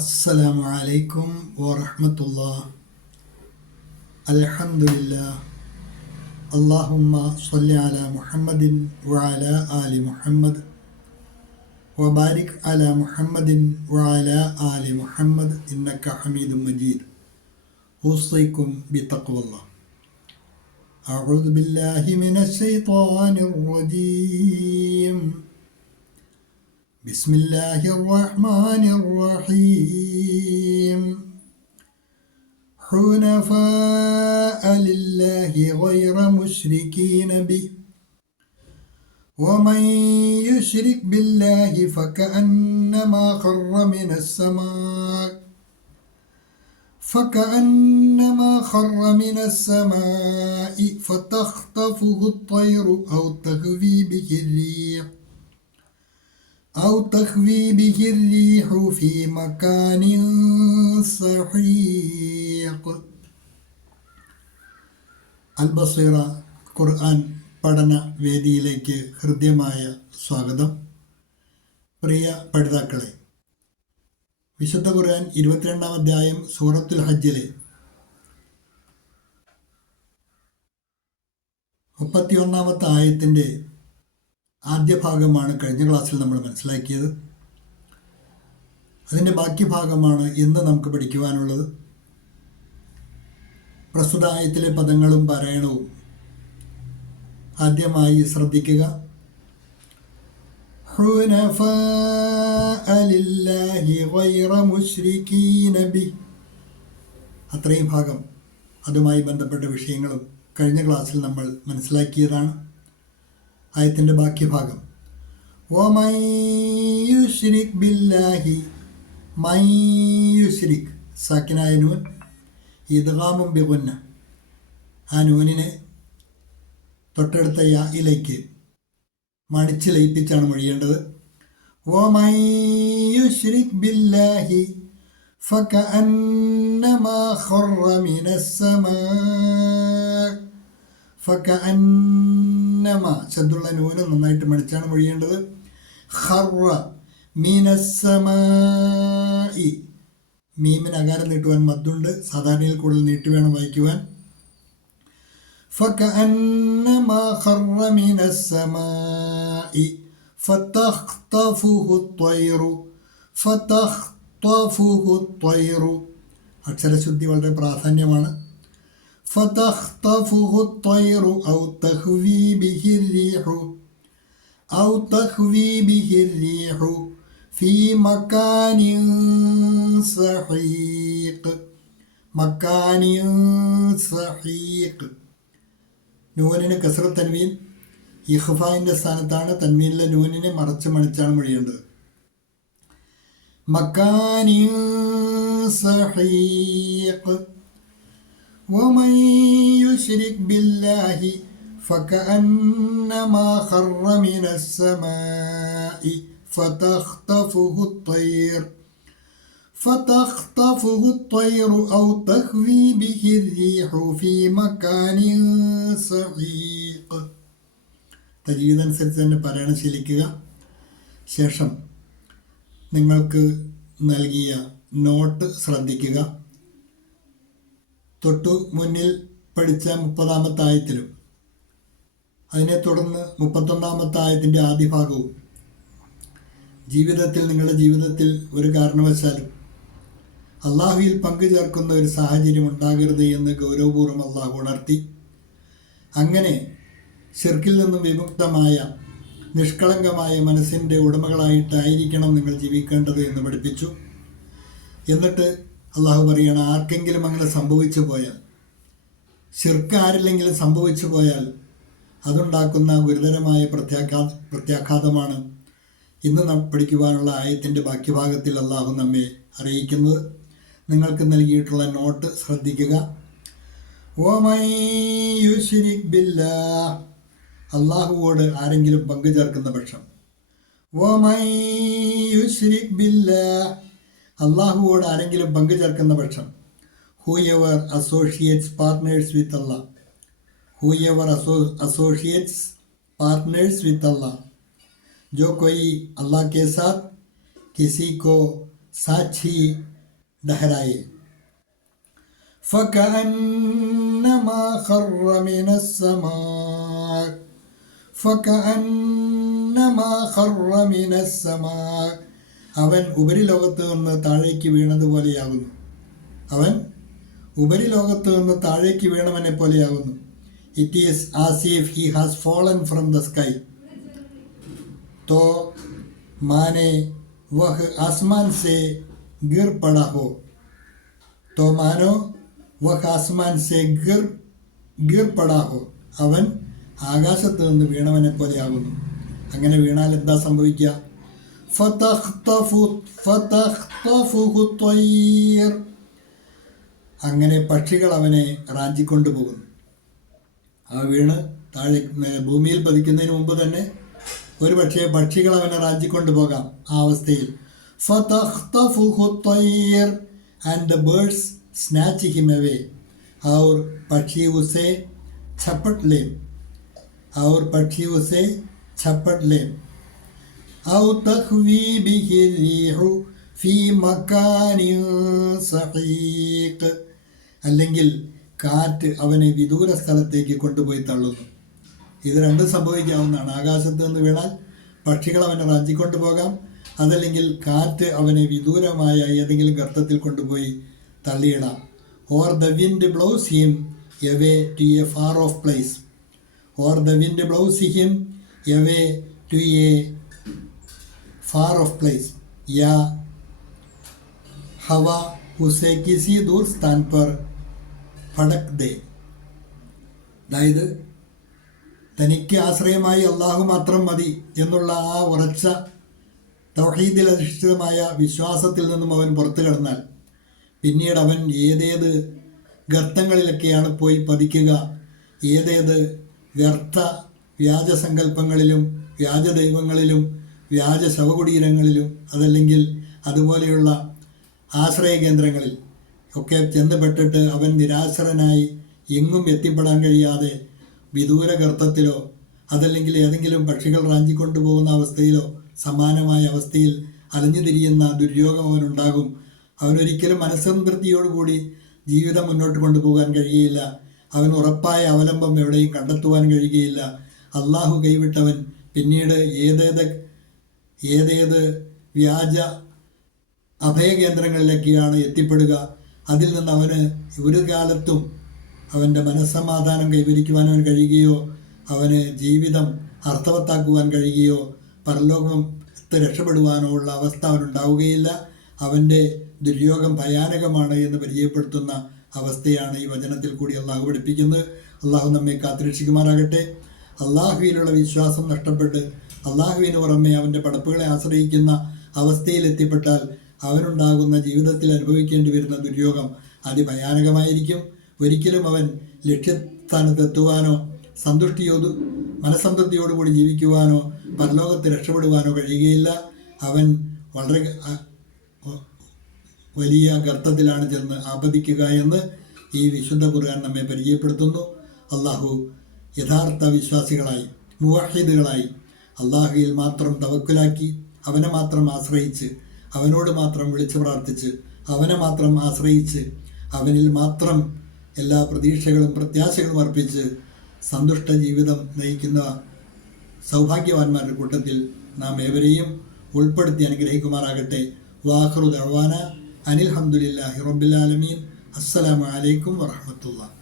അസ്സലാമു അലൈക്കും വറഹ്മത്തുള്ളാഹി. അൽഹംദുലില്ലാഹ്. അല്ലാഹുമ്മ സ്വല്ലി അലാ മുഹമ്മദിൻ വഅലാ ആലി മുഹമ്മദ് വബാരിക് അലാ മുഹമ്മദിൻ വഅലാ ആലി മുഹമ്മദ് ഇന്നക ഹമീദും മജീദ്. ഊസൈക്കും ബിത്തഖ്വല്ലാഹ്. അഊദു ബില്ലാഹി മിനശ് ശൈത്വാനിർ റജീം. بسم الله الرحمن الرحيم. حنفاء لله غير مشركين به ومن يشرك بالله فكأنما خر من السماء فتخطفه الطير أو تهوي به الريح في مكان سحيق. അൽബസീറ ഖുർആൻ പഠന വേദിയിലേക്ക് ഹൃദ്യമായ സ്വാഗതം. പ്രിയ പഠിതാക്കളെ, വിശുദ്ധ ഖുർആൻ 22-ാം അധ്യായം സൂറത്തുൽ ഹജ്ജിലെ 31-ാമത്തെ ആയത്തിൻ്റെ ആദ്യ ഭാഗമാണ് കഴിഞ്ഞ ക്ലാസ്സിൽ നമ്മൾ മനസ്സിലാക്കിയത്. അതിൻ്റെ ബാക്കി ഭാഗമാണ് ഇന്ന് നമുക്ക് പഠിക്കുവാനുള്ളത്. പ്രസ്തുത ആയത്തിലെ പദങ്ങളും പാരായണവും ആദ്യമായി ശ്രദ്ധിക്കുക. അത്രയും ഭാഗം അതുമായി ബന്ധപ്പെട്ട വിഷയങ്ങളും കഴിഞ്ഞ ക്ലാസ്സിൽ നമ്മൾ മനസ്സിലാക്കിയതാണ്. ആയത്തിൻ്റെ ബാക്കി ഭാഗം വമൻ യുശ്രിക് ബില്ലാഹി. മൻ യുശ്രിക് സാക്കിനായ നൂൻ ഇദ്ഗാമും ബിഗുന്ന. ആ നൂനിനെ തൊട്ടടുത്ത യായിലേക്ക് മണിച്ച് ലയിപ്പിച്ചാണ് മൊഴിയേണ്ടത്. വമൻ യുശ്രിക് ബില്ലാഹി ഫകഅന്നമാ ഖറ ഫകഅന്നമ ശബ്ദുള്ള നൂന് നന്നായിട്ട് മണിച്ചാണ് മൊഴിയേണ്ടത്. ഖറ മിനസ്സമായി. മീമിന് അകാരം നീട്ടുവാൻ മദ്ദുണ്ട്. സാധാരണയിൽ കൂടുതൽ നീട്ടി വേണം വായിക്കുവാൻ. ഫകഅന്നമാ ഖറ മിനസ്സമായി ഫതഖ്തഫുഹു ത്വയ്റു. അക്ഷരശുദ്ധി വളരെ പ്രാധാന്യമാണ്. فتخطفه الطير أو تهوي به الريح في مكان سحيق. നൂനിന് കസ്റ തൻവീൻ. ഇഖ്ഫായിൻ്റെ സ്ഥാനത്താണ് തൻവീനിലെ നൂനിനെ മറച്ച് മണിച്ചാണ് മൊഴിയേണ്ടത്. മക്കാനിൻ സഹീഖ്. ومن يشرك بالله فكأنما خر من السماء فتخطفه الطير أو تهوي به الريح في مكان سحيق. തജ്വീദനുസരിച്ച് തന്നെ പറയണം, ശീലിക്കുക. ശേഷം നിങ്ങൾക്ക് നൽകിയ നോട്ട് ശ്രദ്ധിക്കുക. തൊട്ടു മുന്നിൽ പഠിച്ച 30-ാമത്തെ ആയത്തിലും അതിനെ തുടർന്ന് 31-ാമത്തെ ആയത്തിൻ്റെ ആദ്യ ഭാഗവും നിങ്ങളുടെ ജീവിതത്തിൽ ഒരു കാരണവശാലും അള്ളാഹുവിൽ പങ്കു ചേർക്കുന്ന ഒരു സാഹചര്യം ഉണ്ടാകരുത് എന്ന് ഗൗരവപൂർവ്വം അള്ളാഹു ഉണർത്തി. അങ്ങനെ ശിർക്കിൽ നിന്നും വിമുക്തമായ നിഷ്കളങ്കമായ മനസ്സിൻ്റെ ഉടമകളായിട്ടായിരിക്കണം നിങ്ങൾ ജീവിക്കേണ്ടത് എന്ന് പഠിപ്പിച്ചു. എന്നിട്ട് അള്ളാഹു പറയണം, ആർക്കെങ്കിലും അങ്ങനെ സംഭവിച്ചു പോയാൽ, ശിർക്ക് ആരില്ലെങ്കിലും സംഭവിച്ചു പോയാൽ അതുണ്ടാക്കുന്ന ഗുരുതരമായ പ്രത്യാഘാതമാണ് ഇന്ന് നാം പഠിക്കുവാനുള്ള ആയത്തിൻ്റെ ബാക്കി ഭാഗത്തിൽ അള്ളാഹു നമ്മെ അറിയിക്കുന്നത്. നിങ്ങൾക്ക് നൽകിയിട്ടുള്ള നോട്ട് ശ്രദ്ധിക്കുക. വമൻ യുശ്രിക് ബില്ലാഹ്. അള്ളാഹുവോട് ആരെങ്കിലും പങ്കു ചേർക്കുന്ന പക്ഷം. വമൻ യുശ്രിക് ബില്ലാഹ്. അള്ളാഹുവോട് ആരെങ്കിലും പങ്കു ചേർക്കുന്ന പക്ഷം. whoever associates partners with Allah. जो कोई अल्लाह के साथ किसी को साक्षी डहराए। फकअन्नमा खर्र मिनस्समाअ ഫകഅന്നമാ ഖർറ മിനസ്സമാ, അവൻ ഉപരിലോകത്ത് നിന്ന് താഴേക്ക് വീണതുപോലെയാകുന്നു. അവൻ ഉപരിലോകത്ത് നിന്ന് താഴേക്ക് വീണവനെ പോലെയാകുന്നു. It is as if he has fallen from the sky. तो माने वह आसमान से गिर पड़ा हो. तो मानो वह आसमान से गिर पड़ा हो. അവൻ ആകാശത്ത് നിന്ന് വീണവനെ പോലെയാകുന്നു. അങ്ങനെ വീണാൽ എന്താ സംഭവിക്കുക? ഫതഖ്തഫുഹു ത്വയ്ർ, അങ്ങനെ പക്ഷികൾ അവനെ റാഞ്ചിക്കൊണ്ടുപോകുന്നു. ആ വീണ് താഴെ ഭൂമിയിൽ പതിക്കുന്നതിന് മുമ്പ് തന്നെ ഒരു പക്ഷേ പക്ഷികൾ അവനെ റാഞ്ചിക്കൊണ്ടു പോകാം ആ അവസ്ഥയിൽ. ഫതഖ്തഫുഹു ത്വയ്ർ and the birds snatch him away और पक्षी उसे झपट ले और पक्षी उसे झपट ले. औ तख्वी बिहि रिहु फी मकानिन सहीक, അല്ലെങ്കിൽ കാറ്റ് അവനെ വിദൂര സ്ഥലത്തേക്ക് കൊണ്ടുപോയി തള്ളുന്നു. ഇത് രണ്ടും സംഭവിക്കാവുന്നതാണ്. ആകാശത്ത് നിന്ന് വീണാൽ പക്ഷികൾ അവനെ റാഞ്ചിക്കൊണ്ടു പോകാം, അതല്ലെങ്കിൽ കാറ്റ് അവനെ വിദൂരമായ ഏതെങ്കിലും ഗർത്തത്തിൽ കൊണ്ടുപോയി തള്ളിയിടാം. Or the wind blows him away to a far off place. और the wind blows him away to a far off place. या हवा उसे किसी दूर स्थान पर फड़क दे. അതായത് തനിക്ക് ആശ്രയമായി അള്ളാഹു മാത്രം മതി എന്നുള്ള ആ ഉറച്ച തൗഹീദിൽ അധിഷ്ഠിതമായ വിശ്വാസത്തിൽ നിന്നും അവൻ പുറത്തു കടന്നാൽ പിന്നീട് അവൻ ഏതേത് ഗർത്തങ്ങളിലൊക്കെയാണ് പോയി പതിക്കുക, ഏതേത് വ്യർത്ഥ വ്യാജസങ്കല്പങ്ങളിലും വ്യാജ ദൈവങ്ങളിലും വ്യാജ ശവകുടീരങ്ങളിലും അതല്ലെങ്കിൽ അതുപോലെയുള്ള ആശ്രയ കേന്ദ്രങ്ങളിൽ ഒക്കെ ചെന്നുപെട്ടിട്ട് അവൻ നിരാശനായി എങ്ങും എത്തിപ്പെടാൻ കഴിയാതെ വിദൂര ഗർത്തത്തിലോ അതല്ലെങ്കിൽ ഏതെങ്കിലും പക്ഷികൾ റാഞ്ചിക്കൊണ്ടുപോകുന്ന അവസ്ഥയിലോ സമാനമായ അവസ്ഥയിൽ അലഞ്ഞു തിരിയുന്ന ദുര്യോഗം അവനുണ്ടാകും. അവനൊരിക്കലും മനസ്സംതൃപ്തിയോടുകൂടി ജീവിതം മുന്നോട്ട് കൊണ്ടുപോകാൻ കഴിയുകയില്ല. അവൻ ഉറപ്പായ അവലംബം എവിടെയും കണ്ടെത്തുവാൻ കഴിയുകയില്ല. അള്ളാഹു കൈവിട്ടവൻ പിന്നീട് ഏതേത് വ്യാജ അഭയകേന്ദ്രങ്ങളിലൊക്കെയാണ് എത്തിപ്പെടുക. അതിൽ നിന്ന് അവന് ഒരു കാലത്തും അവൻ്റെ മനസ്സമാധാനം കൈവരിക്കുവാൻ അവൻ കഴിയുകയോ അവന് ജീവിതം അർത്ഥവത്താക്കുവാൻ കഴിയുകയോ പരലോകത്തെ രക്ഷപ്പെടുവാനോ ഉള്ള അവസ്ഥ അവനുണ്ടാവുകയില്ല. അവൻ്റെ ദുര്യോഗം ഭയാനകമാണ് എന്ന് പരിചയപ്പെടുത്തുന്ന അവസ്ഥയാണ് ഈ വചനത്തിൽ കൂടി അള്ളാഹു പഠിപ്പിക്കുന്നത്. അള്ളാഹു നമ്മെ കാത്തുരക്ഷിക്കുമാറാകട്ടെ. അള്ളാഹുവിലുള്ള വിശ്വാസം നഷ്ടപ്പെട്ട് അള്ളാഹുവിന് പുറമെ അവൻ്റെ പടപ്പുകളെ ആശ്രയിക്കുന്ന അവസ്ഥയിലെത്തിപ്പെട്ടാൽ അവനുണ്ടാകുന്ന ജീവിതത്തിൽ അനുഭവിക്കേണ്ടി വരുന്ന ദുര്യോഗം അതിഭയാനകമായിരിക്കും. ഒരിക്കലും അവൻ ലക്ഷ്യസ്ഥാനത്തെത്തുവാനോ മനസ്സംതൃപ്തിയോടുകൂടി ജീവിക്കുവാനോ പരലോകത്ത് രക്ഷപ്പെടുവാനോ കഴിയുകയില്ല. അവൻ വളരെ വലിയ ഗർത്തത്തിലാണ് ചെന്ന് ആപതിക്കുക എന്ന് ഈ വിശുദ്ധ ഖുർആൻ നമ്മെ പരിചയപ്പെടുത്തുന്നു. അള്ളാഹു യഥാർത്ഥ വിശ്വാസികളായി മുവഹിദുകളായി അള്ളാഹുവിൽ മാത്രം തവക്കുലാക്കി അവനെ മാത്രം ആശ്രയിച്ച് അവനോട് മാത്രം വിളിച്ചു പ്രാർത്ഥിച്ച് അവനെ മാത്രം ആശ്രയിച്ച് അവനിൽ മാത്രം എല്ലാ പ്രതീക്ഷകളും പ്രത്യാശകളും അർപ്പിച്ച് സന്തുഷ്ട ജീവിതം നയിക്കുന്ന സൗഭാഗ്യവാന്മാരുടെ കൂട്ടത്തിൽ നാം ഏവരെയും ഉൾപ്പെടുത്തി അനുഗ്രഹിക്കുമാറാകട്ടെ. വാഖിറു ദഅ്വാന അനിൽ ഹംദുലില്ലാഹി റബ്ബിൽ ആലമീൻ. അസ്സലാമു അലൈക്കും വറഹ്മത്തുള്ളാഹി.